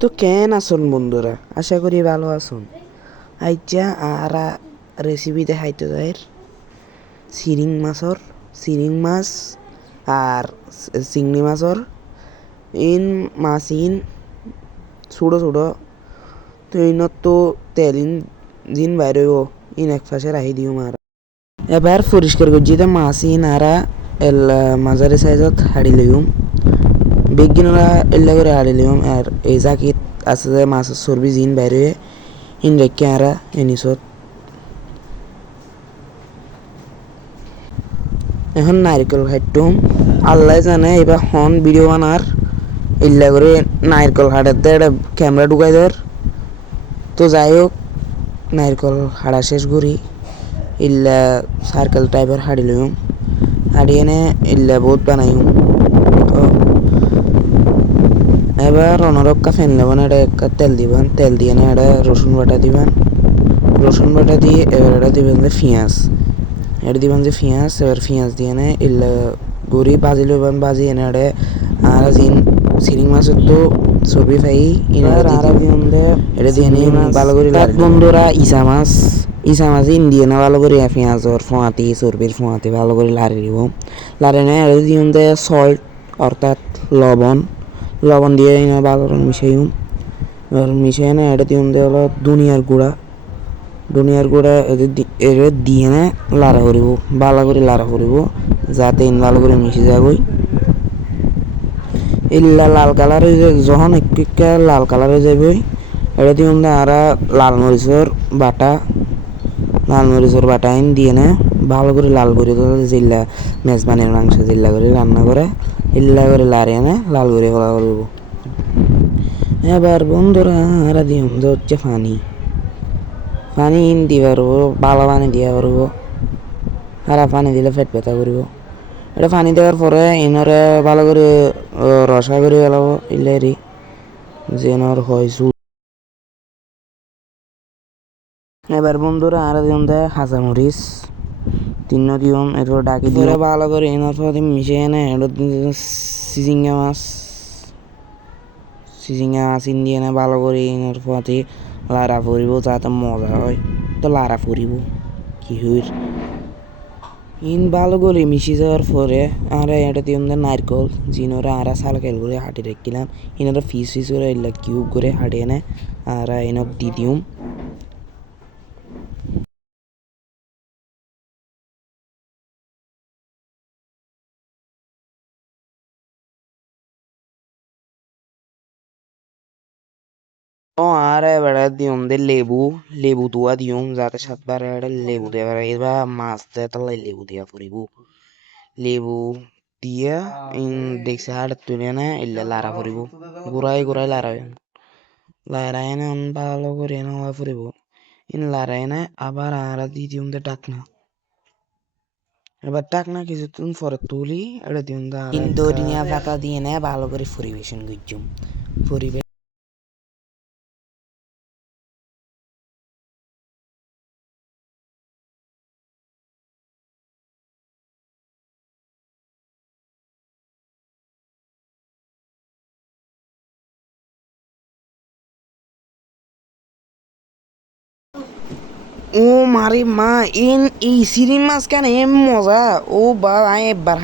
তো কেন আসুন বন্ধুরা, আশা করি ভালো আসুন। আইজা আরা রেসিপি দেখাইতে যায় চিরিং মাছ আর চিংড়ি মাছর ইন মাছ ইন ছোটো ছোটো। তো ইনত তো তেল দিন বাইরেও ইন এক পাশে রাখি দিও মারা। এবার পরিষ্কার করছি মাছ ইন আরা এল মাঝারি সাইজত হাড়ি লইম বেগিনরা এল্লা করে হাড়ি লইম। আর এই জাকিত আছে যে মাছের চর্বি জিন বাইরে ইন রেখে আরা এনিসত এখন নারকেল খাইটুম। আল্লাহ জানে এবার হন ভিডিও বানার ইল্লা করে নারকেল হাড়াতে একটা ক্যামেরা ঢুকাই ধর। তো যাই হোক নারকেল হাড়া শেষ করি ইল্লা সার্কেল টাইপের হাড়ি লইম। হাড়ি এনে ইল্লা বহুত বানাইম। তো এবার অনরক্কা ফেন নেবেন, এটা একটা তেল দিবেন, তেল দিয়ে না এটা রসুন বাটা দিবেন। রসুন বাটা দিয়ে এবার এটা দিবেন যে পেঁয়াজ, এটা দিবেন যে পেঁয়াজ। এবার পেঁয়াজ দিয়ে না ইল্লা গুড়ি বাজি লইবেন, বাজি এনে এটা আর জিন চিংড়ি মাছের তো চর্বি ফাই এটা দিয়ে নিয়ে ভালো করে বন্ধুরা ইসা মাছ দিয়ে না ভালো করে পেঁয়াজর ফোঁয়াতি চর্বির ফোঁয়াতি ভালো করে লাড়ি দিব। লাড়ি না এটা দিয়ে সল্ট অর্থাৎ লবণ দিয়ে ভালো করে মিশাইম। এবার মিশিয়ে না এটা দিয়ে হলো ধনিয়ার গুঁড়া এটা দিয়ে না লাড়া করিব, ভালো করে লাড়া করিব যাতে ভালো করে মিশে যাবই। ইল্লা লাল কালার হয়ে যায়, যখন একটু লাল কালার হয়ে যাবই এটা দিয়ে আর লাল মরিচের বাটা আইন দিয়ে না ভালো করে লাল করে জিল্লা মেজবানের মাংস জিল্লা করে রান্না করে ইল্লা করে লাড়ে এনে লাল করে ফলা করব। এবার বন্ধুরা আরা দিয়ে হচ্ছে পানি দিয়ে পারবো, ভালো পানি দিয়ে পারবো। আর পানি দিলে পেট ব্যথা করব। এটা পানি দেওয়ার পরে এনারে ভালো করে রসা করে ফেলাবো ইল্লারি যেন হয় চুল। এবার বন্ধুরা আর দিন দেয় কাঁচামরিচ দিম, এরপর ডাকি দিয়ে ভালো করে এনার পর মিশিয়ে এনে চিচিঙ্গা মাছ দিয়ে এনে ভালো করে এনার পথে লাড়া ফুরিব যাতে মজা হয়। তো লাড়া ফুরিব কি হইর ভালো করে মিশে যাওয়ার পরে আর এটা দিয়ে নারকেল জিনরা আর সালকেল করে হাঁটি রেখলাম ইনারা ফিস করে এলা কিউব করে হাঁটি এনে আর এনক দি দিম। ও আর এবারে দিম দে লেবু তুয়া দিম যাতে সাতবার এটা লেবু দেওয়া এবার মাছ দেয় তাহলে লেবু দেওয়া পড়িব। লেবু দিয়া দেখছে হাড় তুলে না এলে লাড়া পড়িব, ঘুরাই লাড়াই এনে ভালো করে নেওয়া পড়িব। লাড়াই এনে আবার আর দিয়ে দিম দে ডাকনা। এবার ডাকনা কিছুক্ষণ পরে তুলি এটা দিম ধনিয়া পাতা দিয়ে নে ভালো করে পরিবেশন করছুম। ও মারি মা এই চিংড়ি মাছ কেন এম মজা ও বা একবার